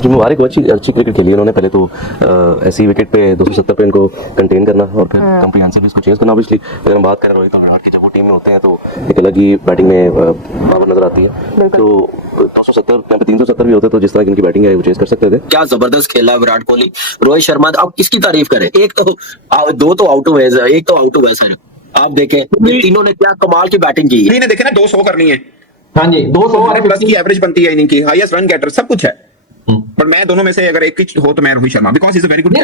जी मुबारक, अच्छी अच्छी क्रिकेट खेली उन्होंने। पहले तो ऐसी विकेट पे 270 पे इनको कंटेन करना और फिर कॉम्प्रिहेंसिवली इसको चेंज करना। ऑब्वियसली अगर हम बात करें रोहित और विराट की, जब वो टीम में होते हैं तो एक अलग ही बैटिंग में पावर नजर आती है। तो 270 पे 370 भी होते तो जिस तरह की इनकी बैटिंग है वो चेंज कर सकते थे। क्या जबरदस्त खेला विराट कोहली, रोहित शर्मा। अब किसकी तारीफ करें? एक तो दो तो आउट हुए, एक तो आउट हुआ सर। आप देखें तीनों ने क्या कमाल की बैटिंग की। ने देखे ना 200 करनी है। हाँ जी, 200 प्लस की एवरेज बनती है इनिंग की, हाईएस्ट रन गेटर सब कुछ है। पर मैं दोनों में से अगर एक ही हो तो मैं Rohit Sharma, because is a very good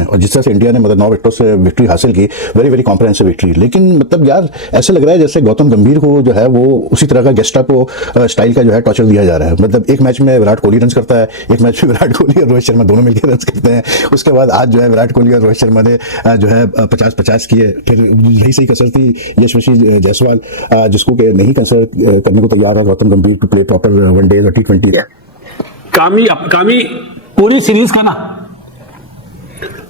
और जिस तरह से इंडिया ने मतलब 9 विकेटों से विक्ट्री हासिल की, वेरी वेरी कॉम्प्रिहेंसिव विक्ट्री। लेकिन मतलब यार ऐसे लग रहा है जैसे गौतम गंभीर को जो है वो उसी तरह का गेस्टापो स्टाइल का जो है टॉर्चर दिया जा रहा है। मतलब एक मैच में विराट कोहली रन करता है, एक मैच में विराट कोहली और रोहित शर्मा दोनों मिलकर रन करते हैं। उसके बाद आज जो है विराट कोहली और रोहित शर्मा ने जो है 50-50 किए। फिर रही सही कसर थी यशस्वी जायसवाल, जिसको के नहीं कंसिडर करने को तैयार है गौतम गंभीर टू प्ले प्रॉपर वनडे और T20। कामी पूरी सीरीज का ना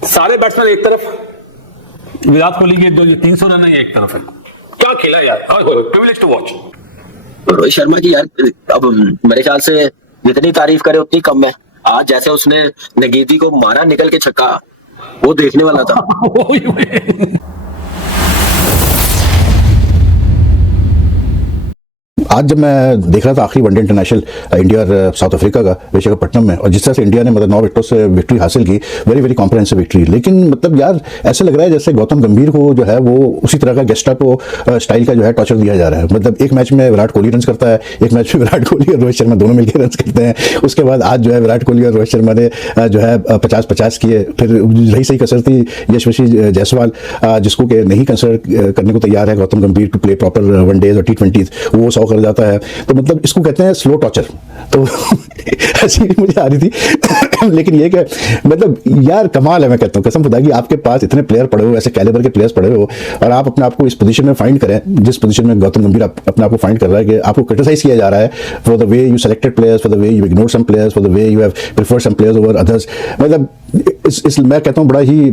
सारे बैट्समैन एक तरफ, विराट कोहली के जो 300 रन है एक तरफ है। क्या खेला यार, privilege to watch. Rohit Sharma की यार अब मेरे ख्याल से जितनी तारीफ करे उतनी कम है। आज जैसे उसने नगीदी को मारा निकल के छक्का, वो देखने वाला था। आज जब मैं देख रहा था आखिरी वनडे इंटरनेशनल इंडिया और साउथ अफ्रीका का विशाखापट्टनम में, और जिस तरह से इंडिया ने मतलब 9 विकेटों से विक्ट्री हासिल की, वेरी वेरी कॉम्प्रिहेंसिव विक्ट्री। लेकिन मतलब यार ऐसे लग रहा है जैसे गौतम गंभीर को जो है वो उसी तरह का गेस्टापो स्टाइल का जो है टॉर्चर दिया जा रहा है। मतलब एक मैच में विराट कोहली रन करता है, एक मैच में विराट कोहली और रोहित शर्मा दोनों मिलकर रन करते हैं। उसके बाद आज जो है विराट कोहली और रोहित शर्मा ने जो है 50-50 किए। फिर रही सही कसर थी यशस्वी जायसवाल, जिसको के नहीं कंसिडर करने को तैयार है गौतम गंभीर टू प्ले प्रॉपर वनडेज और T20, वो 100 कर जाता है। तो मतलब इसको कहते हैं स्लो टॉर्चर। तो ऐसी मुझे आ रही थी। लेकिन ये क्या मतलब यार कमाल है, मैं कहता हूँ कसम खुदा की, आपके पास इतने प्लेयर पड़े हो, ऐसे कैलिबर के प्लेयर्स पड़े हो, और आप अपने आप को इस पोजीशन में फाइंड करें जिस पोजीशन में गौतम गंभीर अपने आप को फाइंड कर रहा है, कि आपको क्रिटिसाइज किया जा रहा है for the way you selected players, for the way you ignore some players, for the way you have preferred some players over others. मतलब इस मैं कहता हूँ बड़ा ही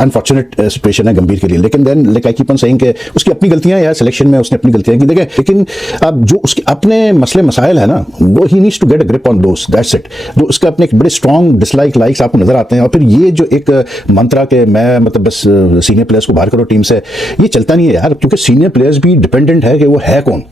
अनफॉर्चुनेट सिचुएशन है गंभीर के लिए। लेकिन then like I keep on saying कि उसकी अपनी गलतियां यार, सिलेक्शन में उसने अपनी गलतियां की, देखें। लेकिन अब जो उसके अपने मसले मसाइल है ना, वो ही needs to get a grip on those, that's it. जो उसके अपने एक बड़े स्ट्रॉन्ग डिसलाइक लाइक्स आपको नजर आते हैं, और फिर ये जो एक मंत्रा के मैं मतलब बस सीनियर प्लेयर्स को बाहर करो टीम से, ये चलता नहीं है यार, क्योंकि सीनियर प्लेयर्स भी डिपेंडेंट है कि वो है कौन।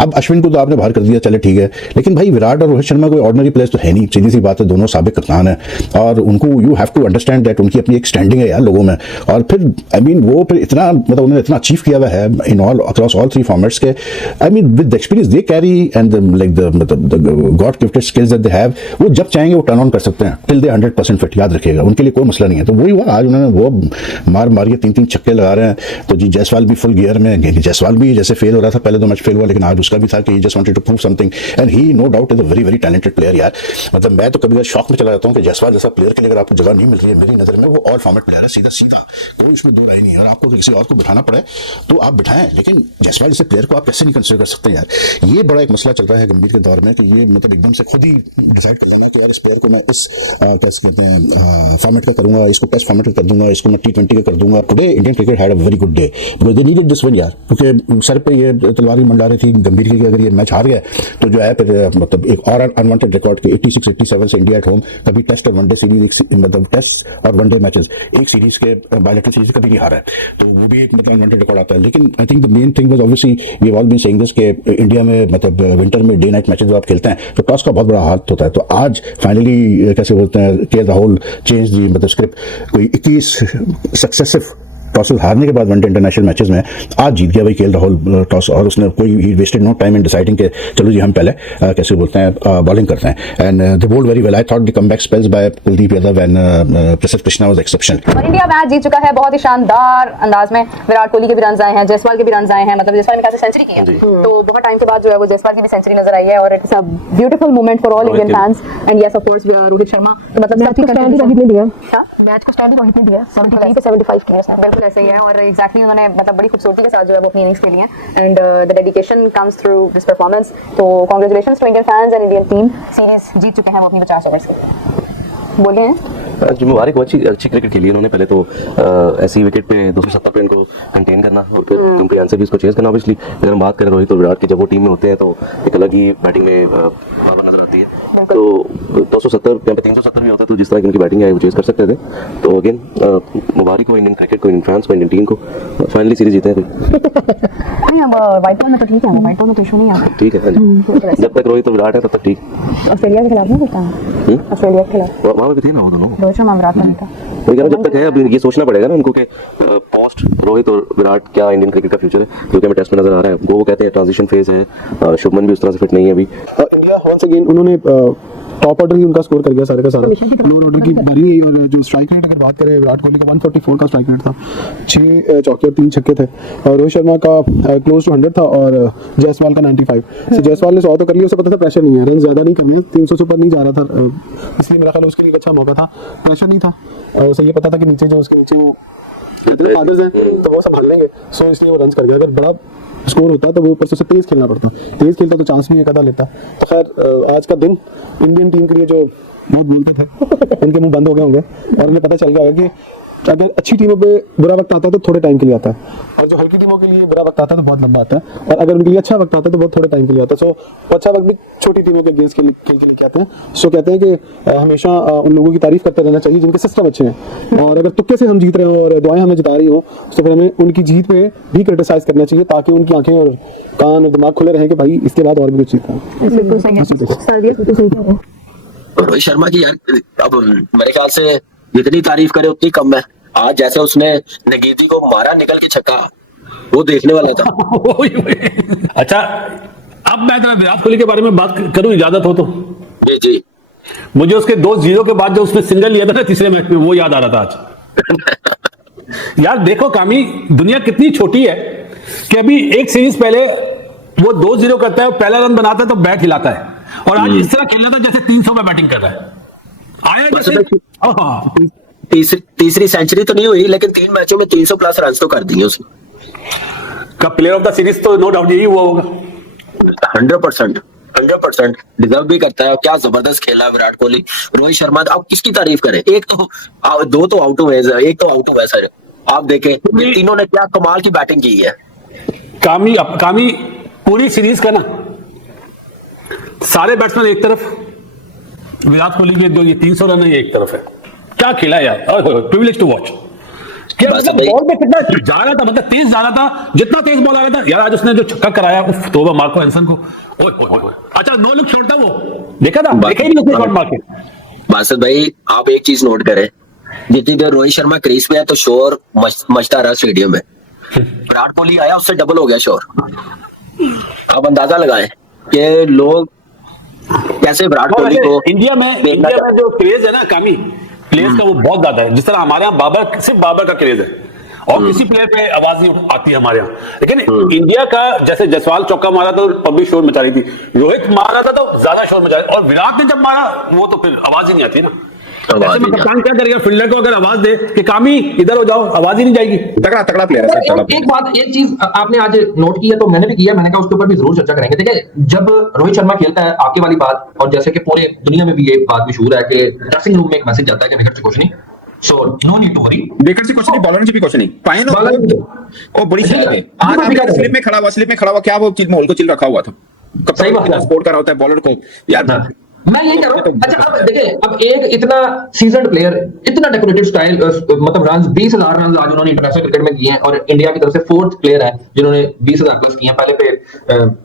अब अश्विन को तो आपने बाहर कर दिया, चले ठीक है, लेकिन भाई विराट और रोहित शर्मा कोई ऑर्डिनरी प्लेयर्स तो है नहीं, सीधी सी बात है, दोनों साबिक कप्तान है, और उनको you have to understand that उनकी अपनी एक स्टैंडिंग है यार लोगों में। और फिर आई मीन वो फिर इतना मतलब उन्होंने इतना अचीव किया हुआ है in all across all 3 formats के, I mean with the experience they carry and like the god gifted skills that they have, वो जब चाहेंगे वो टर्न ऑन कर सकते हैं टिल दे 100% फिट, याद रखिएगा, उनके लिए कोई मसला नहीं है। तो वही हुआ आज, उन्होंने वो मार के 3-3 छक्के लगा रहे हैं। तो जी जायसवाल भी फुल गियर में, जायसवाल भी जैसे फेल हो रहा था, पहले 2 मैच फेल हुआ, लेकिन आज उसका भी था कि he just wanted to prove something, and he no doubt is a very very talented player यार। मतलब मैं तो कभी शॉक में चला जाता हूँ कि जायसवाल जैसा प्लेयर के लिए अगर आपको जगह नहीं मिल रही है, मेरी नजर में वो ऑल फॉर्मेट प्लेयर है, सीधा सीधा, कोई उसमें दो राय नहीं है। और आपको किसी और को बिठाना पड़े तो आप बिठाएं, लेकिन जायसवाल जैसे प्लेयर को आप कैसे नहीं कंसिडर कर सकते यार। ये बड़ा एक मसला चल रहा है गंभीर के दौर में, कि ये मतलब एकदम से खुद ही डिसाइड कर लेना कि यार इस प्लेयर को मैं इस कैसे कहते हैं फॉर्मेट का करूंगा, इसको टेस्ट फॉर्मेट का कर दूंगा, इसको मैं T20 का कर दूंगा। Today Indian cricket had a very good day, because they needed this one यार, क्योंकि सर पे ये तलवार ही मंडा रही थी गंभीर की, अगर ये मैच हार गया तो जो है फिर मतलब एक और अनवांटेड रिकॉर्ड के 86-87 से इंडिया एट होम कभी टेस्ट और वनडे सीरीज, मतलब टेस्ट और वनडे मैचेस एक सीरीज के बायलैटरल सीरीज कभी नहीं हारा है, तो वो भी मतलब अनवांटेड रिकॉर्ड आता है। लेकिन I think the main thing was obviously we have all been saying this कि इंडिया में मतलब विंटर में डे नाइट मैचेस जो आप खेलते हैं तो टॉस का बहुत बड़ा हाथ होता है। तो आज फाइनली कैसे बोलते हैं के राहुल चेंज दी मतलब स्क्रिप्ट, कोई 21 सक्सेसिव टॉसेस हारने के बाद वनडे इंटरनेशनल मैचेस में आज जीत गया भाई केएल राहुल टॉस, और उसने कोई he wasted no time in deciding के चलो जी हम पहले कैसे बोलते हैं बॉलिंग करते हैं, and they bowled very well. I thought the comeback spells by Kuldeep Yadav and Prasidh Krishna was exceptional. और इंडिया मैच जीत चुका है बहुत ही शानदार अंदाज में। विराट कोहली के भी रन आए हैं, जायसवाल के भी रन आए हैं, मतलब जायसवाल ने सेंचुरी की है, तो बहुत टाइम के बाद जो है वो जायसवाल की भी सेंचुरी नजर आई है, और it's a beautiful moment for all Indian fans. And yes of course Rohit Sharma, तो मतलब मैच को स्टैंड रोहित ने दिया, मैच को स्टैंड रोहित ने दिया 73 पे 75 किया उसने, बिल्कुल ऐसे ही है। और एग्जैक्टली उन्होंने मतलब बड़ी खूबसूरती के साथ जो है वो अपनी इनिंग्स खेली है, and the dedication comes through this performance. तो congratulations to Indian fans and Indian team, series जीत चुके हैं वो अपनी 50 ओवर्स के। बोलिए जी मुबारक, अच्छी क्रिकेट खेली उन्होंने। पहले तो ऐसी विकेट पे 270 पे इनको कंटेन करना और फिर कॉम्प्रिहेंसिवली इसको चेंज करना। ऑब्वियसली अगर हम बात करें रोहित और विराट की, जब वो टीम में होते हैं तो एक अलग ही बैटिंग में पावर नजर आती है। तो 270 या 370 भी होता तो जिस तरह की उनकी बैटिंग है वो चेस कर सकते थे। तो अगेन मुबारक हो इंडियन क्रिकेट को, इंडियन फैंस को, इंडियन टीम को, फाइनली सीरीज जीते हैं नहीं अब व्हाइट बॉल में तो ठीक है, व्हाइट बॉल में तो इशू नहीं आता। ठीक है। हाँ जी, जब तक रोहित और विराट है तब तक ठीक। ऑस्ट्रेलिया के खिलाफ नहीं खेलता है, ऑस्ट्रेलिया के खिलाफ वहाँ पे थे ना वो दोनों। रोहित शर्मा विराट नहीं था। वही कह रहा हूं, जब तक है अभी ये सोचना पड़ेगा ना उनको कि पोस्ट रोहित और विराट क्या इंडियन क्रिकेट का फ्यूचर है, क्योंकि हमें टेस्ट में नजर आ रहा है वो कहते हैं ट्रांजिशन फेज है, शुभमन भी उस तरह से फिट नहीं है अभी। इंडिया वंस अगेन उन्होंने टॉप ऑर्डर ही उनका स्कोर कर गया सारे का सारा, लोअर ऑर्डर की बारी गई। और जो स्ट्राइक रेट अगर बात करें विराट कोहली का 144 का स्ट्राइक रेट था, 6 चौके और 3 छक्के थे, और रोहित शर्मा का क्लोज टू 100 था और जायसवाल का 95। तो जायसवाल ने 100 तो कर लिया, उसे पता था प्रेशर नहीं है, रन ज्यादा नहीं करने, 300 से ऊपर नहीं जा रहा था, इसलिए मेरा ख्याल उसके लिए एक अच्छा मौका था, प्रेशर नहीं था और उसे ये पता था कि नीचे जो उसके नीचे वो इतने फादर्स हैं तो वो संभाल लेंगे, सो इसलिए वो रन कर गया। अगर बड़ा स्कोर होता तो वो ऊपर से तेज खेलना पड़ता, तेज खेलता तो चांस भी एक आधा लेता। तो खैर आज का दिन इंडियन टीम के लिए जो बहुत बोलते थे उनके मुंह बंद हो गए होंगे और उन्हें पता चल गया होगा कि अगर अच्छी टीमों पे बुरा वक्त आता है तो थोड़े टाइम के लिए आता है, और जो हल्की टीमों के लिए बुरा वक्त आता है तो बहुत लंबा आता है, और अगर उनके लिए अच्छा वक्त आता है तो बहुत थोड़े टाइम के लिए आता है। सो अच्छा वक्त भी छोटी टीमों के अगेंस्ट खेल के लेके आते हैं। सो कहते हैं कि हमेशा उन लोगों की तारीफ करते रहना चाहिए जिनके सिस्टम अच्छे हैं, और अगर तुक्के से हम जीत रहे हो और दुआएं हमें जिता रही हो तो फिर हमें उनकी जीत पे भी क्रिटिसाइज करना चाहिए, ताकि उनकी आंखें और कान और दिमाग खुले रहें कि भाई इसके बाद और भी कुछ सीखना है। बिल्कुल सही है सर, ये बिल्कुल सही कह रहे हैं। रोहित शर्मा की यार अब मेरे ख्याल से जितनी तारीफ करे उतनी कम है। आज जैसे उसने नगीदी को मारा निकल के छक्का, वो देखने वाला था। अच्छा, अब मैं जरा विराट कोहली के बारे में बात करूं, इजाजत हो तो। जी जी। मुझे उसके 2-0 के बाद जो उसने सिंगल लिया था ना तीसरे मैच में, वो याद आ रहा था आज। यार देखो कामी, दुनिया कितनी छोटी है कि अभी एक सीरीज पहले वो 2-0 करता है, पहला रन बनाता है तो बैट हिलाता है, और आज इस तरह खेलना था जैसे 300 में बैटिंग कर रहा है। आया जैसे हाँ, तीसरी सेंचुरी तो नहीं हुई, लेकिन 3 मैचों में 300 प्लस रन तो कर दिए उसने। का प्लेयर ऑफ द सीरीज तो नो डाउट यही हुआ होगा। 100% डिजर्व भी करता है। क्या जबरदस्त खेला विराट कोहली। रोहित शर्मा अब किसकी तारीफ करें, एक तो 2 आउट हुए, एक तो आउट हुआ है सर। आप देखें ये तीनों ने क्या कमाल की बैटिंग की है। कामी पूरी सीरीज का ना सारे बैट्समैन एक तरफ, विराट कोहली के जो ये 300 रन है ये एक तरफ है। क्या खेला यार, प्रिविलेज टू वॉच। क्या मतलब बॉल पे कितना जा रहा था, मतलब तेज जा रहा था, जितना तेज बॉल आ रहा था यार। आज उसने जो छक्का कराया, उफ, तोबा मार्को हैंसन को। अच्छा, नो लुक शॉट था वो, देखा था, देखा ही नहीं उसने शॉट मार के। बासत भाई आप एक चीज नोट करें, जितनी देर रोहित शर्मा क्रीज पे है तो शोर मचता रहा स्टेडियम में। विराट कोहली आया उससे डबल हो गया शोर। आप अंदाजा लगाएं कि लोग कैसे विराट कोहली को इंडिया में जो क्रेज है ना कामी, प्लेयर्स का वो बहुत ज्यादा है। जिस तरह हमारे यहाँ सिर्फ बाबर का क्रेज है और किसी प्लेयर पे आवाज नहीं आती है हमारे यहाँ, लेकिन इंडिया का जैसे जायसवाल चौका मारा तो पब्लिक शोर मचा रही थी, रोहित मारा था तो ज्यादा शोर मचा रही, और विराट ने जब मारा वो तो फिर आवाज ही नहीं आती ना। ऐसे में कप्तान क्या करेगा, फील्डर को अगर आवाज दे कि कामी इधर हो जाओ, आवाज ही नहीं जाएगी। तगड़ा प्लेयर है सर। एक चीज आपने आज नोट की है तो मैंने भी किया, मैंने कहा उसके ऊपर भी जरूर चर्चा करेंगे। देखिए जब रोहित शर्मा खेलता है, आपकी वाली बात, और जैसे कि पूरे दुनिया में भी ये बात मशहूर है कि ड्रेसिंग रूम में एक मैसेज जाता है कि विकेट से कुछ नहीं, so no need to worry. Wicket से कुछ नहीं, बॉलर से भी कुछ नहीं, फाइन वो बड़ी चीज है। आज आप स्लिप में खड़ा हुआ क्या वो चीज माहौल को चिल रखा हुआ था, सही बात है, सपोर्ट कर रहा होता है बॉलर को यार। मैं यही कह रहा हूँ। अच्छा अब देखिए, अब एक इतना सीजन्ड प्लेयर, इतना डेकोरेटेड स्टाइल, मतलब रन 20,000 रन आज उन्होंने इंटरनेशनल क्रिकेट में किए हैं, और इंडिया की तरफ से 4th प्लेयर है जिन्होंने 20,000 प्लस किए हैं। पहले पे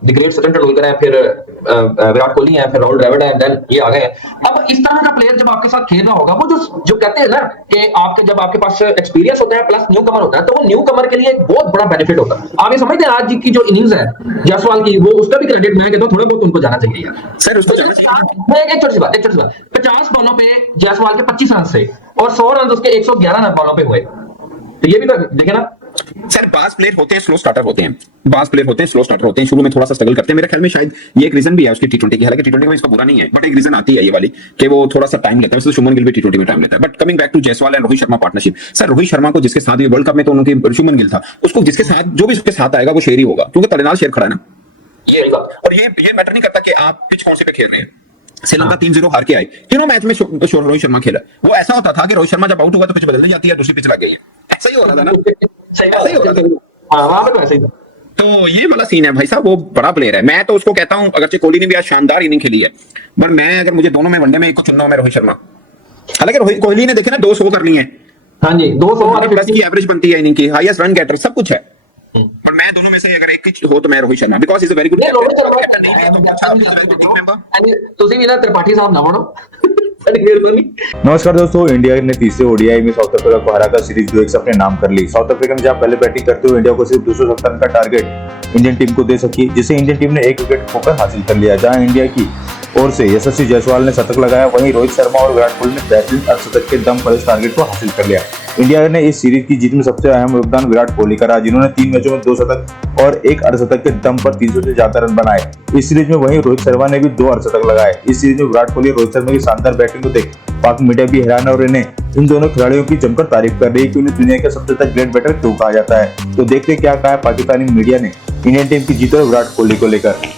द ग्रेट सचिन तेंदुलकर है, फिर विराट कोहली है, फिर राहुल द्रविड़ है, देन ये आ गए हैं। अब इस तरह का प्लेयर जब आपके साथ खेल रहा होगा, वो जो कहते हैं ना कि आपके जब आपके पास एक्सपीरियंस होता है प्लस न्यू कमर होता है, तो वो न्यू कमर के लिए एक बहुत बड़ा बेनिफिट होता है। आप ये समझते हैं आज की जो इनिंग्स है जायसवाल की, वो उसका भी क्रेडिट मैं कहता हूँ थोड़ा बहुत उनको जाना चाहिए यार सर। उसको एक छोटी सी बात, 50 बॉलों पे जायसवाल के 25 रन से, और 100 रन उसके 111 बॉलों पे हुए। तो ये भी देखे ना सर, बास प्लेयर होते हैं स्लो स्टार्टर होते हैं, शुरू में थोड़ा सा स्ट्रगल करते हैं। मेरे ख्याल में शायद ये एक रीजन भी है उसकी T20 की, हालांकि T20 में इसका बुरा नहीं है, बट एक रीजन आती है ये वाली कि वो थोड़ा सा टाइम लेता है। वैसे शुभमन गिल भी T20 में टाइम लेता है, but coming back to Jaiswal and Rohit Sharma partnership, sir Rohit Sharma को जिसके साथ वर्ल्ड कप में तो उनकी शुभमन गिल था, उसको जिसके साथ जो भी उसके साथ आएगा वो शेर ही होगा, क्योंकि तलेनाल शेर खड़ा है ना। ये और ये मैटर नहीं करता कि आप पिच कौन से पे खेल रहे हैं। श्रीलंका 3-0 हार के आए, तीनों मैच में रोहित शर्मा खेला। वो ऐसा होता था कि रोहित शर्मा जब आउट हुआ तो पिच बदल जाती है, दूसरी पिच लग गई है, ऐसा ही हो रहा था ना, सही हो रहा था। हाँ, वहां पे तो ऐसा ही था। तो ये वाला सीन है भाई साहब, वो बड़ा प्लेयर है। मैं तो उसको कहता हूं, अगरचे कोहली ने भी आज शानदार इनिंग खेली है, पर मैं अगर मुझे दोनों में वनडे में एक को चुनना हो, मैं रोहित शर्मा। हालांकि कोहली ने देखे ना 200 कर ली है, हाँ जी 200 प्लस की एवरेज बनती है इनिंग की, हाईएस्ट रन गेटर सब कुछ है, पर मैं दोनों में से अगर एक ही हो तो मैं Rohit Sharma, because is a very good ਤੁਸੀਂ ਵੀ ਨਾ त्रिपाठी साहब ना बनो नमस्कार दोस्तों, इंडिया ने तीसरे ओडीआई में साउथ अफ्रीका को हराकर सीरीज 2-1 से अपने नाम कर ली। साउथ अफ्रीका ने जहां पहले बैटिंग करते हुए इंडिया को सिर्फ 270 रन का टारगेट इंडियन टीम को दे सकी, जिसे इंडियन टीम ने 1 विकेट खोकर हासिल कर लिया। जहां इंडिया की ओर से यशस्वी जायसवाल ने शतक लगाया, वहीं रोहित शर्मा और विराट कोहली ने बेहतरीन अर्धशतक के दम पर इस टारगेट को हासिल कर लिया। इंडिया ने इस सीरीज की जीत में सबसे अहम योगदान विराट कोहली का रहा, जिन्होंने 3 मैचों में 2 शतक और 1 अर्धशतक के दम पर 300 से ज्यादा रन बनाए। इस सीरीज में वहीं रोहित शर्मा ने भी 2 अर्धशतक लगाए। इस सीरीज में विराट कोहली और रोहित शर्मा की शानदार बैटिंग को देख पाक मीडिया भी हैरान और इन्हें इन दोनों खिलाड़ियों की जमकर तारीफ कर रही है कि उन्हें दुनिया का सबसे ज्यादा ग्रेट बैटर क्यों कहा जाता है। तो देखते क्या कहा है पाकिस्तानी मीडिया ने इंडियन टीम की जीत और विराट कोहली को लेकर।